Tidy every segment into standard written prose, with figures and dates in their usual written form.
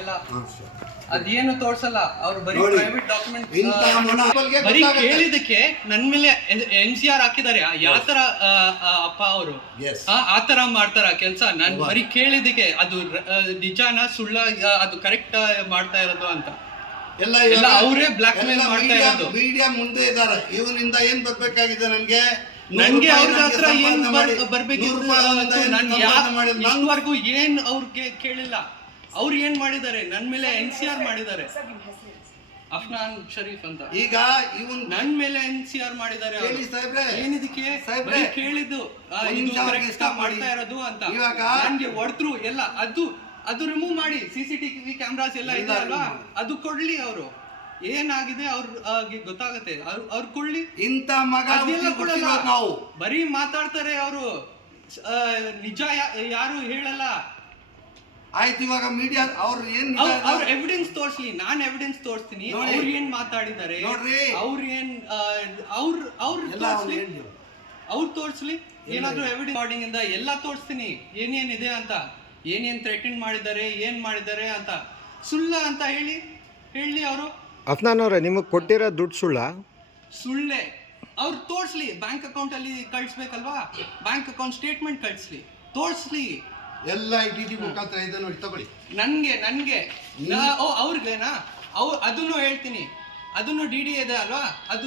ಎಲ್ಲ ಅದೇನು ತೋರ್ಸಲ್ಲ ಅವ್ರು ಬರೀ ಪ್ರೈವೇಟ್ ಡಾಕ್ಯುಮೆಂಟ್ ಬರೀ ಕೇಳಿದಕ್ಕೆ ನನ್ ಮೇಲೆ NCR ಹಾಕಿದ್ದಾರೆ. ಯಾವ ತರ ಅಪ್ಪ ಅವರು ಆತರ ಮಾಡ್ತಾರ ಕೆಲ್ಸ? ನಾನ್ ಬರೀ ಕೇಳಿದಕ್ಕೆ ಅದು ನಿಜಾನ ಸುಳ್ಳ, ಅದು ಕರೆಕ್ಟ್ ಮಾಡ್ತಾ ಇರೋದು ಅಂತ ಎಲ್ಲ ಅವರೇ ಬ್ಲಾಕ್ ಮೇಲ್ ಮಾಡ್ತಾ ಇರೋದು. ಮೀಡಿಯಾ ಮುಂದೆ ಇದ್ದಾರೆ. ಇವನಿಂದ ಏನ್ ಬರ್ಬೇಕಾಗಿದೆ ನನ್ಗೆ ಅವ್ರ ಹತ್ರ ಏನ್ ಬರ್ಬೇಕಿತ್ತು? ಇದುವರೆಗೂ ಏನ್ ಅವ್ರಿಗೆ ಕೇಳಿಲ್ಲ. ಅವ್ರು ಏನ್ ಮಾಡಿದ್ದಾರೆ? ನನ್ ಮೇಲೆ NCR ಮಾಡಿದ್ದಾರೆ, ಅಫ್ನಾನ್ ಶರೀಫ್ ಅಂತ. ಈಗ ಇವನ್ ನನ್ ಮೇಲೆ NCR ಮಾಡಿದ್ದಾರೆ. ಏನಿದಕ್ಕೆ ಕೇಳಿದ್ದು ಮಾಡ್ತಾ ಇರೋದು ಅಂತ ನನ್ಗೆ ಹೊಡೆದ್ರು ಎಲ್ಲ. ಅದು ರಿಮೂವ್ ಮಾಡಿ, CCTV ಕ್ಯಾಮ್ರಾಸ್ ಎಲ್ಲ ಇದೆ ಅಲ್ವಾ, ಅದು ಕೊಡ್ಲಿ. ಅವರು ಏನಾಗಿದೆ ಅವ್ರಿಗೆ ಗೊತ್ತಾಗತ್ತೆ, ಅವ್ರು ಕೊಡ್ಲಿ. ಇಂತ ಮಗ ನಾವು ಬರೀ ಮಾತಾಡ್ತಾರೆ ಅವರು, ನಿಜ ಯಾರು ಹೇಳಲ್ಲ. ಆಯ್ತು, ಇವಾಗ ಮೀಡಿಯಾ ಅವ್ರು ಏನ್ ಅವ್ರ ಎವಿಡೆನ್ಸ್ ತೋರ್ಸ್ಲಿ, ನಾನ್ ಎವಿಡೆನ್ಸ್ ತೋರಿಸ್ತೀನಿ. ಅವ್ರು ಏನ್ ಮಾತಾಡಿದ್ದಾರೆ, ಅವ್ರು ಏನ್ ಅವ್ರು ತೋರ್ಸ್ಲಿ. ಏನಾದ್ರು ಎವಿಡೆನ್ಸ್ ರೆಕಾರ್ಡಿಂಗ್ ಇಂದ ಎಲ್ಲ ತೋರಿಸ್ತೀನಿ, ಏನೇನಿದೆ ಅಂತ, ಏನೇನ್ ಥ್ರೆಟನ್ ಮಾಡಿದ್ದಾರೆ, ಏನ್ ಮಾಡಿದ್ದಾರೆ ಅಂತ. ಸುಳ್ಳ ಅಂತ ಹೇಳಿ ಅವರು. ಅಫ್ನಾನ್ ಅವರೇ, ನಿಮಗೆ ಕೊಟ್ಟಿರೋ ದುಡ್ಡು ಸುಳ್ಳೆ. ಅವ್ರು ತೋರ್ಸ್ಲಿ, ಬ್ಯಾಂಕ್ ಅಕೌಂಟ್ ಅಲ್ಲಿ ಕಳಿಸ್ಬೇಕಲ್ವಾ, ಬ್ಯಾಂಕ್ ಅಕೌಂಟ್ ಸ್ಟೇಟ್ಮೆಂಟ್ ಕಳಿಸ್ಲಿ, ತೋರ್ಸ್ಲಿ ಎಲ್ಲ. DD ಮುಖಾಂತರ ಇದೆ ನೋಡಿ, ತಗೊಳ್ಳಿ. ನನ್ಗೆ ಅವ್ರಿಗೆನಾ? ಅದನ್ನು ಹೇಳ್ತೀನಿ, ಅದನ್ನು DD ಇದೆ ಅಲ್ವಾ, ಅದು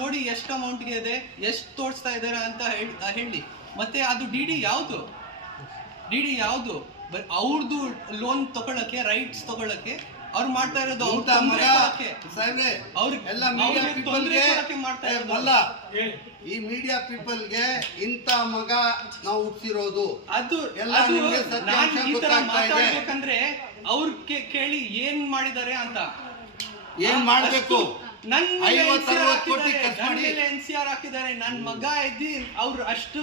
ನೋಡಿ ಎಷ್ಟು ಅಮೌಂಟ್ಗೆ ಇದೆ, ಎಷ್ಟು ತೋರಿಸ್ತಾ ಇದ್ದಾರೆ ಅಂತ ಹೇಳಿ. ಮತ್ತೆ ಅದು DD ಯಾವುದು? ಅವ್ರದ್ದು ಲೋನ್ ತಗೊಳಕ್ಕೆ, ರೈಟ್ಸ್ ತಗೊಳಕ್ಕೆ ಅವ್ರು ಮಾಡ್ತಾ ಇರೋದು. ಈ ಮೀಡಿಯಾ ಪೀಪಲ್ಗೆ ಇಂತ ಮಗ ನಾವು ಹುಟ್ಟಿರೋದು. ಅದು ಮಾತಾಡ್ಬೇಕಂದ್ರೆ ಅವ್ರ ಕೇಳಿ ಏನ್ ಮಾಡಿದ್ದಾರೆ ಅಂತ. ಏನ್ ಮಾಡ್ಬೇಕು? ನನ್ NCR ಹಾಕಿದ್ದಾರೆ. ನನ್ ಮಗ ಇದ್ದಿ ಅವ್ರು ಅಷ್ಟು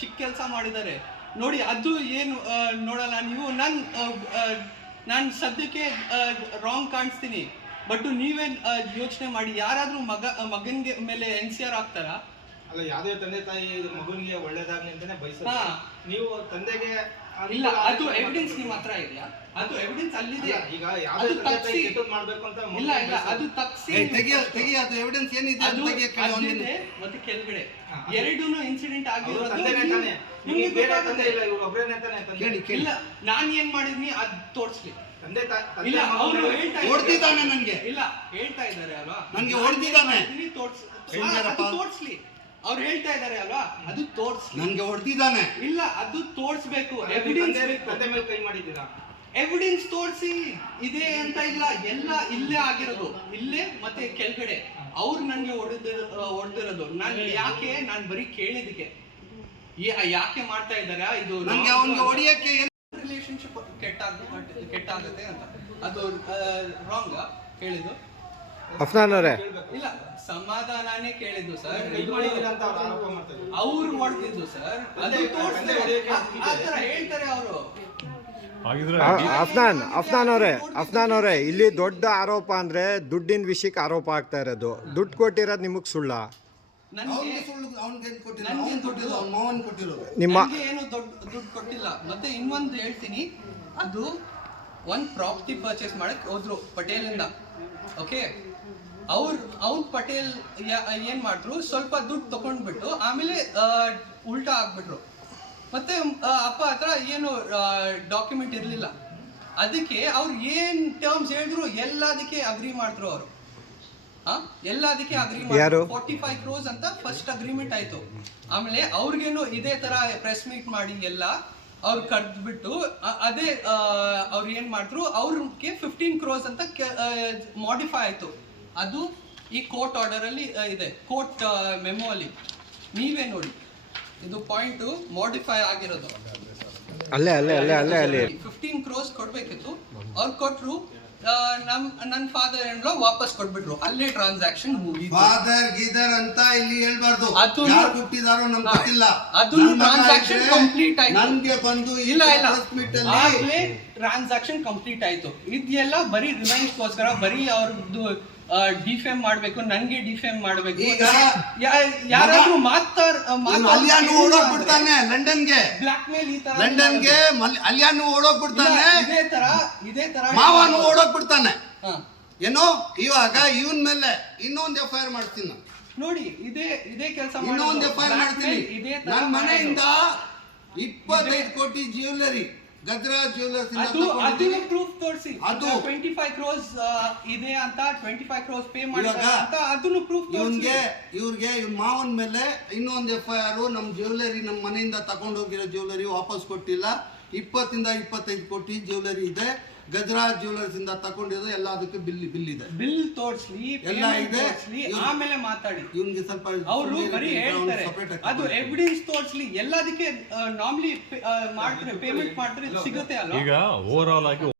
ಚಿಕ್ಕ ಕೆಲಸ ಮಾಡಿದ್ದಾರೆ ನೋಡಿ. ಅದು ಏನು ನೋಡಲ್ಲ ನೀವು. ನಾನು ಸದ್ಯಕ್ಕೆ ರಾಂಗ್ ಕಾಣಿಸ್ತೀನಿ, ಬಟ್ ನೀವೇನ್ ಯೋಚನೆ ಮಾಡಿ. ಯಾರಾದ್ರೂ ಮಗನ್ಗೆ ಮೇಲೆ NCR ಹಾಕ್ತಾರಾ? ಅಲ್ಲ, ಯಾವುದೇ ತಂದೆ ತಾಯಿ ಮಗನಿಗೆ ಒಳ್ಳೇದಾಗ್ಲಿ ಅಂತಾನೆ ಬಯಸ್ತಾರೆ. ನೀವು ತಂದೆಗೆ ಇಲ್ಲ, ಅದು ಎವಿಡೆನ್ಸ್ ನಿಮ್ಮ ಹತ್ರ ಇದೆಯಾ? ಅದು ಎವಿಡೆನ್ಸ್ ಅಲ್ಲಿದೆ. ಈಗ ಯಾವ್ದು ತಪ್ಸಿ ಮಾಡ್ಬೇಕು ಅಂತ ಇಲ್ಲ, ಅದು ತಪ್ಸಿ ತೆಗಿ. ಅದು ಎವಿಡೆನ್ಸ್ ಏನಿದೆ ಅದು ತೆಗಿ. ಕೆಳಗಡೆ ಮತ್ತೆ ಕೆಳಗಡೆ ಎರಡೂನು ಇನ್ಸಿಡೆಂಟ್ ಆಗಿರೋದು. ನಿಮಗೆ ಬೇರೆ ತಂದೆ ಇಲ್ಲ, ಇವರು ಒಬ್ಬರೇನೆ ತಾನೆ ತಂದೆ. ಇಲ್ಲ, ನಾನು ಏನ್ ಮಾಡಿದ್ನಿ ಅದು ತೋರಿಸ್ಲಿ. ತಂದೆ ಇಲ್ಲ, ಅವರು ಹೊಡೆದಿದ್ದಾನೆ ನನಗೆ. ಇಲ್ಲ, ಹೇಳ್ತಾ ಇದ್ದಾರೆ ಅಲ್ವಾ, ನನಗೆ ಹೊಡೆದಿದ್ದಾನೆ. ತೋರಿಸ್ಲಿ. ಅವ್ರು ಹೇಳ್ತಾ ಇದ್ದಾರೆ ಅಲ್ವಾ, ಅದು ತೋರಿಸ್ಲಿ. ನನಗೆ ಹೊಡೆದಿದ್ದಾನೆ. ಇಲ್ಲ, ಅದು ತೋರಿಸ್ಬೇಕು, ಎವಿಡೆನ್ಸ್ ಬೇಕು. ತಂದೆ ಮೇಲೆ ಕೈ ಮಾಡಿದ್ದೀರಾ? ಎವಿಡೆನ್ಸ್ ತೋರಿಸಿ ಇದೆ ಅಂತ ಇಲ್ಲ, ಎಲ್ಲ ಇಲ್ಲೇ ಆಗಿರೋದು, ಇಲ್ಲೇ ಮತ್ತೆ ಕೆಳಗಡೆ. ಅವ್ರು ನನ್ಗೆ ಹೊಡೆದಿರೋದು. ನಾನು ಬರೀ ಕೇಳಿದಕ್ಕೆ ಯಾಕೆ ಮಾಡ್ತಾ ಇದ್ದಾರೆ ಇದು. ಹೊಡಿಯಕ್ಕೆ ರಿಲೇಶನ್ಶಿಪ್ ಕೆಟ್ಟಾಗುತ್ತೆ ಅಂತ ಅದು ರಾಂಗ್ ಹೇಳಿದ್ದು. ಅಫ್ನಾನ್ ಅವರೇ, ಇಲ್ಲ, ಸಮಾಧಾನನೇ ಕೇಳಿದ್ದು ಸರ್. ಅವ್ರು ಮಾಡ್ತಿದ್ದು ಸರ್, ಹೇಳ್ತಾರೆ ಅವರು. ಅಫ್ನಾನ್ ಅವರೇ, ಇಲ್ಲಿ ದೊಡ್ಡ ಆರೋಪ ಅಂದ್ರೆ ದುಡ್ಡಿನ ವಿಷಯಕ್ಕೆ ಆರೋಪ ಆಗ್ತಾ ಇರೋದು. ದುಡ್ಡು ಕೊಟ್ಟಿರೋದು ನಿಮಗೆ ಸುಳ್ಳ? ಏನು ದುಡ್ಡು ಕೊಟ್ಟಿಲ್ಲ. ಮತ್ತೆ ಇನ್ನೊಂದು ಹೇಳ್ತೀನಿ, ಅದು ಒಂದು ಪ್ರಾಪರ್ಟಿ ಪರ್ಚೇಸ್ ಮಾಡಕ್ ಹೋದ್ರು ಪಟೇಲಿಂದ. ಓಕೆ, ಅವ್ರು ಪಟೇಲ್ ಏನ್ ಮಾಡಿದ್ರು, ಸ್ವಲ್ಪ ದುಡ್ಡು ತಗೊಂಡ್ಬಿಟ್ಟು ಆಮೇಲೆ ಉಲ್ಟಾ ಆಗ್ಬಿಟ್ರು. ಮತ್ತೆ ಅಪ್ಪ ಹತ್ರ ಏನು ಡಾಕ್ಯುಮೆಂಟ್ ಇರಲಿಲ್ಲ. ಅದಕ್ಕೆ ಅವ್ರು ಏನ್ ಟರ್ಮ್ಸ್ ಹೇಳಿದ್ರು ಎಲ್ಲದಕ್ಕೆ ಅಗ್ರಿ ಮಾಡಿದ್ರು ಅವರು. ಎಲ್ಲದಕ್ಕೆ ಅಗ್ರಿ ಮಾಡಿದ್ರು. 45 crores ಅಂತ ಫಸ್ಟ್ ಅಗ್ರಿಮೆಂಟ್ ಆಯ್ತು. ಆಮೇಲೆ ಅವ್ರಿಗೇನು ಇದೇ ತರ ಪ್ರೆಸ್ ಮೀಟ್ ಮಾಡಿ ಎಲ್ಲ ಅವ್ರು ಕರೆದ್ಬಿಟ್ಟು ಅದೇ ಅವ್ರು ಏನ್ ಮಾಡಿದ್ರು, ಅವ್ರಿಗೆ 15 crores ಅಂತ ಮಾಡಿಫೈ ಆಯ್ತು. ಅದು ಈ ಕೋರ್ಟ್ ಆರ್ಡರ್ ಅಲ್ಲಿ ಇದೆ, ಕೋರ್ಟ್ ಮೆಮೋ ಅಲ್ಲಿ ನೀವೇ ನೋಡಿ. ಇದು ಪಾಯಿಂಟ್ ಮಾಡಿಫೈ ಆಗಿರೋದು. ಅಲ್ಲೇ 15 crores ಕೊಡ್ಬೇಕಿತ್ತು, ಅವ್ರು ಕೊಟ್ರು. ನನ್ನ ಫಾದರ್ ಇನ್ ಲಾ ವಾಪಸ್ ಕೊಟ್ಬಿಟ್ರು. ಅಲ್ಲೇ ಟ್ರಾನ್ಸಾಕ್ಷನ್ ಮುಗಿತು. ಫಾದರ್ ಗೀದರ್ ಅಂತ ಇಲ್ಲಿ ಹೇಳ್ಬಾರ್ದು. ಯಾರು ಕೊಟ್ಟಿದಾರೋ ನಮ್ಗೆ ಗೊತ್ತಿಲ್ಲ. ಅದು ಟ್ರಾನ್ಸಾಕ್ಷನ್ ಕಂಪ್ಲೀಟ್ ಆಯ್ತು. ನನ್ಗೆ ಬಂದು ಇಲ್ಲ ಆಗ್ಲೇ ಟ್ರಾನ್ಸಾಕ್ಷನ್ ಕಂಪ್ಲೀಟ್ ಆಯ್ತು. ಇದೆಲ್ಲ ಬರೀ ರಿವೆಂಜ್ಗೋಸ್ಕರ, ಬರೀ ಅವ್ರದ್ದು ಡಿಫೇಮ್ ಮಾಡ್ಬೇಕು, ನನ್ಗೆ ಡಿಫೇಮ್ ಮಾಡ್ಬೇಕು. ಈಗ ಯಾರಾದ್ರೂ ಅಲಿಯಾನು ಓಡೋಗ್ಬಿಡ್ತಾನೆ ಲಂಡನ್ಗೆ, ಬ್ಲಾಕ್ ಮೇಲ್ ಈ ತರ ಲಂಡನ್ಗೆ ಅಲಿಯಾನು ಓಡೋಗ್ಬಿಡ್ತಾನೆ, ಇದೇ ತರ ಮಾವನು ಓಡೋಗ್ಬಿಡ್ತಾನೆ. ಹಾ. ಏನೋ ಇವಾಗ ಇವನ್ ಮೇಲೆ ಇನ್ನೊಂದು FIR ಮಾಡ್ತೀನಿ ನಾನು. ನೋಡಿ ಇದೇ ಕೆಲಸ ಇನ್ನೊಂದು FIR ಮಾಡ್ತೀನಿ. ನನ್ನ ಮನೆಯಿಂದ 25 ಕೋಟಿ ಜ್ಯುವೆಲರಿ ಗದ್ರಾಜ್ ಜ್ಯುವೆಲರ್ಸ್ ಅದನ್ನ ಪ್ರೂಫ್ ತೋರಿಸಿ. ಅದು 25 crores ಇದೆ ಅಂತ, 25 crores ಪೇ ಮಾಡಿದ್ದಾರೆ ಅಂತ ಅದನ್ನು ಪ್ರೂಫ್ ತೋರಿಸಿ. ಇವ್ರಿಗೆ ಇವ್ನ ಮಾವನ ಮೇಲೆ ಇನ್ನೊಂದು FIR, ನಮ್ಮ ಜ್ಯುವೆಲರಿ ನಮ್ಮ ಮನೆಯಿಂದ ತಗೊಂಡು ಹೋಗಿರೋ ಜ್ಯುವೆಲರಿ ವಾಪಸ್ ಕೊಟ್ಟಿಲ್ಲ. 20 ಇಂದ 25 ಕೋಟಿ ಜ್ಯುವೆಲರಿ ಇದೆ. ಗಜರಾಜ್ ಜ್ಯುವೆಲರ್ಸ್ ಇಂದ ತಗೊಂಡಿರೋದು ಎಲ್ಲ ಅದಕ್ಕೆ ಬಿಲ್ ಇದೆ. ಬಿಲ್ ತೋರಿಸ್ಲಿ, ಎಲ್ಲ ಇದೆ. ಆಮೇಲೆ ಮಾತಾಡಿ. ಇವನ್ಗೆ ಸ್ವಲ್ಪ ಅವರು ಬರೀ ಹೇಳ್ತಾರೆ, ಅದು ಎವಿಡೆನ್ಸ್ ತೋರಿಸ್ಲಿ. ಎಲ್ಲದಕ್ಕೆ ನಾರ್ಮಲಿ ಮಾಡ್ತಾರೆ, ಪೇಮೆಂಟ್ ಮಾಡ್ತಾರೆ, ಸಿಗುತ್ತೆ ಅಲ್ಲ. ಈಗ ಓವರ್ ಆಲ್ ಆಗಿ